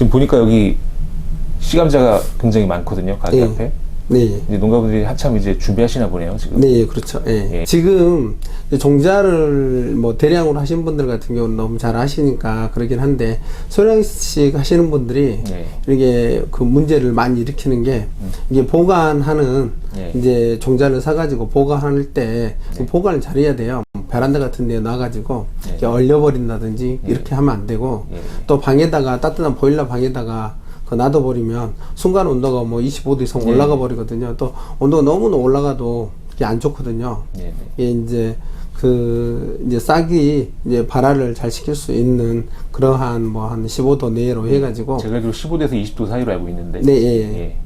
지금 보니까 여기 씨감자가 굉장히 많거든요. 가게 예. 앞에. 네. 이제 농가분들이 한참 이제 준비하시나 보네요, 지금. 네, 그렇죠. 예. 예. 지금 종자를 뭐 대량으로 하신 분들 같은 경우는 너무 잘 하시니까 그러긴 한데, 소량씩 하시는 분들이 예. 이게 그 문제를 많이 일으키는 게, 이게 보관하는 예. 이제 종자를 사가지고 보관할 때 보관을 잘 해야 돼요. 베란다 같은 데 놔가지고 이렇게 얼려버린다든지 이렇게 하면 안 되고, 예. 또 방에다가, 따뜻한 보일러 방에다가 그 놔둬버리면 순간 온도가 뭐 25도 이상 올라가 버리거든요. 또 온도가 너무 올라가도 이게 안 좋거든요. 예. 이게 이제 싹이 이제 발화를 잘 시킬 수 있는 그러한 뭐 한 15도 내로 해가지고. 제가 알기로 15도에서 20도 사이로 알고 있는데. 네, 예.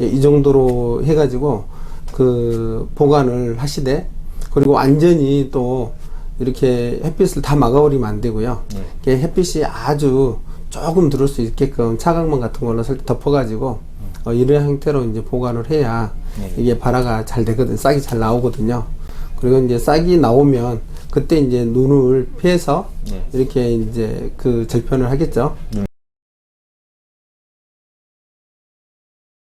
예, 이 정도로 해가지고 그 보관을 하시되, 그리고 완전히 또 이렇게 햇빛을 다 막아버리면 안 되고요. 이게 햇빛이 아주 조금 들어올 수 있게끔 차광망 같은 걸로 살짝 덮어가지고 이런 형태로 이제 보관을 해야 이게 발화가 잘 되거든. 싹이 잘 나오거든요. 그리고 이제 싹이 나오면 그때 이제 눈을 피해서 이렇게 이제 그 절편을 하겠죠.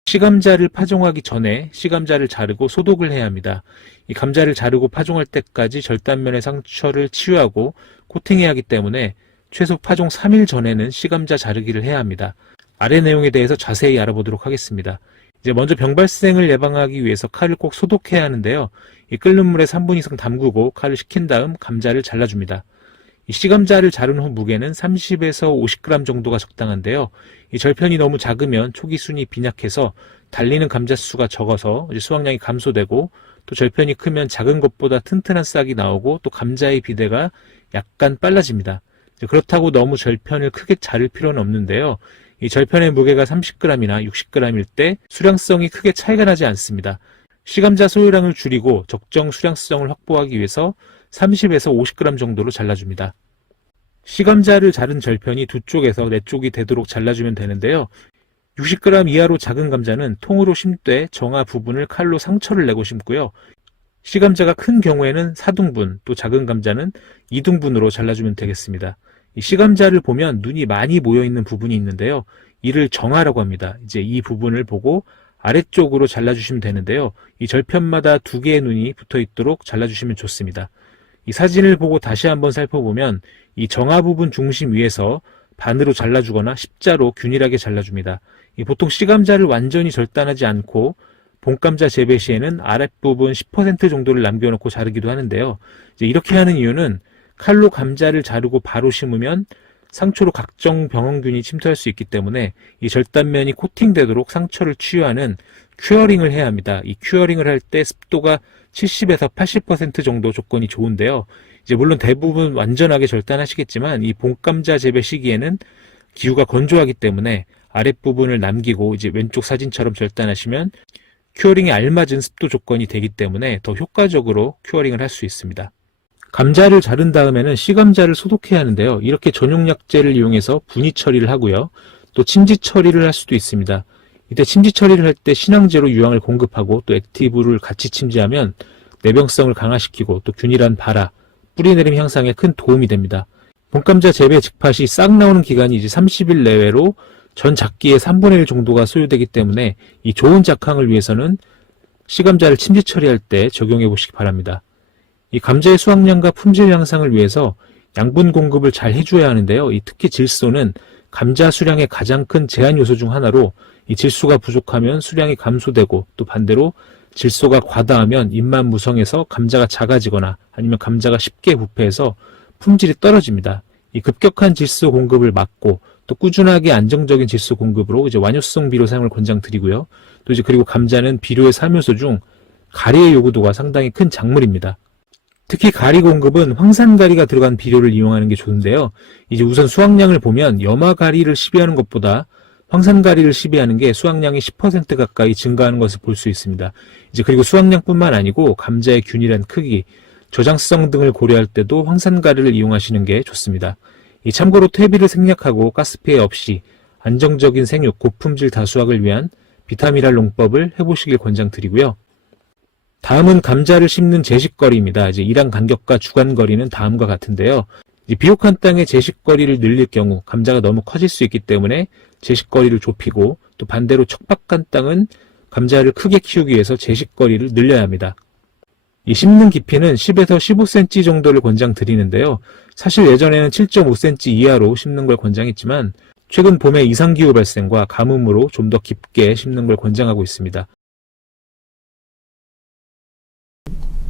씨감자를 파종하기 전에 씨감자를 자르고 소독을 해야 합니다. 이 감자를 자르고 파종할 때까지 절단면의 상처를 치유하고 코팅해야 하기 때문에 최소 파종 3일 전에는 씨감자 자르기를 해야 합니다. 아래 내용에 대해서 자세히 알아보도록 하겠습니다. 이제 먼저 병 발생을 예방하기 위해서 칼을 꼭 소독해야 하는데요. 이 끓는 물에 3분 이상 담그고 칼을 식힌 다음 감자를 잘라줍니다. 이 씨감자를 자른 후 무게는 30에서 50g 정도가 적당한데요. 이 절편이 너무 작으면 초기순이 빈약해서 달리는 감자 수가 적어서 이제 수확량이 감소되고, 또 절편이 크면 작은 것보다 튼튼한 싹이 나오고 또 감자의 비대가 약간 빨라집니다. 그렇다고 너무 절편을 크게 자를 필요는 없는데요. 이 절편의 무게가 30g이나 60g일 때 수량성이 크게 차이가 나지 않습니다. 씨감자 소유량을 줄이고 적정 수량성을 확보하기 위해서 30에서 50g 정도로 잘라줍니다. 씨감자를 자른 절편이 두 쪽에서 네 쪽이 되도록 잘라주면 되는데요. 60g 이하로 작은 감자는 통으로 심되 정화 부분을 칼로 상처를 내고 심고요. 씨감자가 큰 경우에는 4등분, 또 작은 감자는 2등분으로 잘라주면 되겠습니다. 이 씨감자를 보면 눈이 많이 모여있는 부분이 있는데요. 이를 정화라고 합니다. 이제 이 부분을 보고 아래쪽으로 잘라주시면 되는데요. 이 절편마다 두 개의 눈이 붙어 있도록 잘라주시면 좋습니다. 이 사진을 보고 다시 한번 살펴보면 이 정화 부분 중심 위에서 반으로 잘라주거나 십자로 균일하게 잘라줍니다. 보통 씨감자를 완전히 절단하지 않고 본감자 재배 시에는 아랫부분 10% 정도를 남겨놓고 자르기도 하는데요. 이제 이렇게 하는 이유는 칼로 감자를 자르고 바로 심으면 상초로 각종 병원균이 침투할 수 있기 때문에 이 절단면이 코팅되도록 상처를 치유하는 큐어링을 해야 합니다. 이 큐어링을 할 때 습도가 70에서 80% 정도 조건이 좋은데요. 이제 물론 대부분 완전하게 절단하시겠지만 이 본감자 재배 시기에는 기후가 건조하기 때문에 아랫부분을 남기고 이제 왼쪽 사진처럼 절단하시면 큐어링에 알맞은 습도 조건이 되기 때문에 더 효과적으로 큐어링을 할 수 있습니다. 감자를 자른 다음에는 씨감자를 소독해야 하는데요. 이렇게 전용약재를 이용해서 분리 처리를 하고요. 또 침지 처리를 할 수도 있습니다. 이때 침지 처리를 할 때 신황제로 유황을 공급하고 또 액티브를 같이 침지하면 내병성을 강화시키고 또 균일한 발화, 뿌리내림 향상에 큰 도움이 됩니다. 본감자 재배 직팟이 싹 나오는 기간이 이제 30일 내외로 전 작기의 3분의 1 정도가 소요되기 때문에 이 좋은 작황을 위해서는 씨감자를 침지 처리할 때 적용해 보시기 바랍니다. 이 감자의 수확량과 품질 향상을 위해서 양분 공급을 잘 해줘야 하는데요. 특히 질소는 감자 수량의 가장 큰 제한 요소 중 하나로 이 질소가 부족하면 수량이 감소되고 또 반대로 질소가 과다하면 잎만 무성해서 감자가 작아지거나 아니면 감자가 쉽게 부패해서 품질이 떨어집니다. 이 급격한 질소 공급을 막고 또 꾸준하게 안정적인 질소 공급으로 이제 완효성 비료 사용을 권장드리고요. 또 이제 그리고 감자는 비료의 3요소 중 가리의 요구도가 상당히 큰 작물입니다. 특히 가리 공급은 황산가리가 들어간 비료를 이용하는 게 좋은데요. 이제 우선 수확량을 보면 염화가리를 시비하는 것보다 황산가리를 시비하는 게 수확량이 10% 가까이 증가하는 것을 볼 수 있습니다. 이제 그리고 수확량뿐만 아니고 감자의 균일한 크기, 저장성 등을 고려할 때도 황산가리를 이용하시는 게 좋습니다. 참고로 퇴비를 생략하고 가스피해 없이 안정적인 생육, 고품질 다수확을 위한 비타미랄 농법을 해보시길 권장드리고요. 다음은 감자를 심는 제식거리입니다. 이제 일한 간격과 주간 거리는 다음과 같은데요. 이 비옥한 땅의 제식거리를 늘릴 경우 감자가 너무 커질 수 있기 때문에 제식거리를 좁히고, 또 반대로 척박한 땅은 감자를 크게 키우기 위해서 제식거리를 늘려야 합니다. 이 심는 깊이는 10에서 15cm 정도를 권장드리는데요. 사실 예전에는 7.5cm 이하로 심는 걸 권장했지만 최근 봄에 이상기후 발생과 가뭄으로 좀 더 깊게 심는 걸 권장하고 있습니다.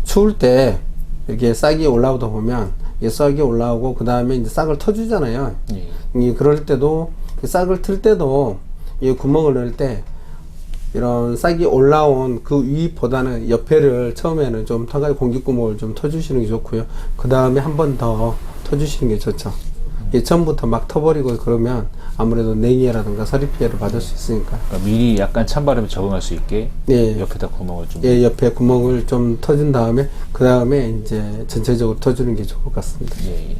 추울 때 이렇게 싹이 올라오다 보면 이 싹이 올라오고 그 다음에 이제 싹을 터주잖아요. 예. 이 그럴 때도 그 싹을 틀 때도 이 구멍을 넣을 때 이런 싹이 올라온 그 위보다는 옆에를 처음에는 좀 터가 공기구멍을 좀 터주시는 게 좋고요. 그 다음에 한 번 더 터주시는 게 좋죠. 이 처음부터 막 터버리고 그러면 아무래도 냉이라든가 서리 피해를 받을 수 있으니까. 그러니까 미리 약간 찬바람에 적응할 수 있게 예. 옆에다 구멍을 좀. 예, 옆에 구멍을 좀 터준 다음에 그 다음에 이제 전체적으로 터주는 게 좋을 것 같습니다. 예.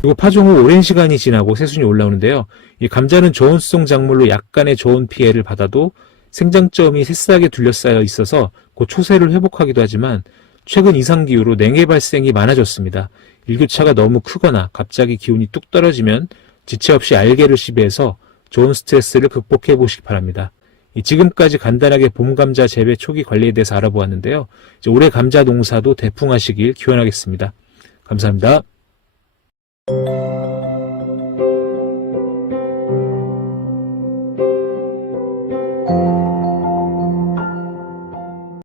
그리고 파종 후 오랜 시간이 지나고 새순이 올라오는데요. 이 감자는 저온수성 작물로 약간의 저온 피해를 받아도 생장점이 새싹에 둘러싸여 있어서 그 초세를 회복하기도 하지만 최근 이상기후로 냉해 발생이 많아졌습니다. 일교차가 너무 크거나 갑자기 기온이 뚝 떨어지면 지체 없이 알게를 시비해서 저온 스트레스를 극복해 보시기 바랍니다. 지금까지 간단하게 봄 감자 재배 초기 관리에 대해서 알아보았는데요. 이제 올해 감자 농사도 대풍하시길 기원하겠습니다. 감사합니다.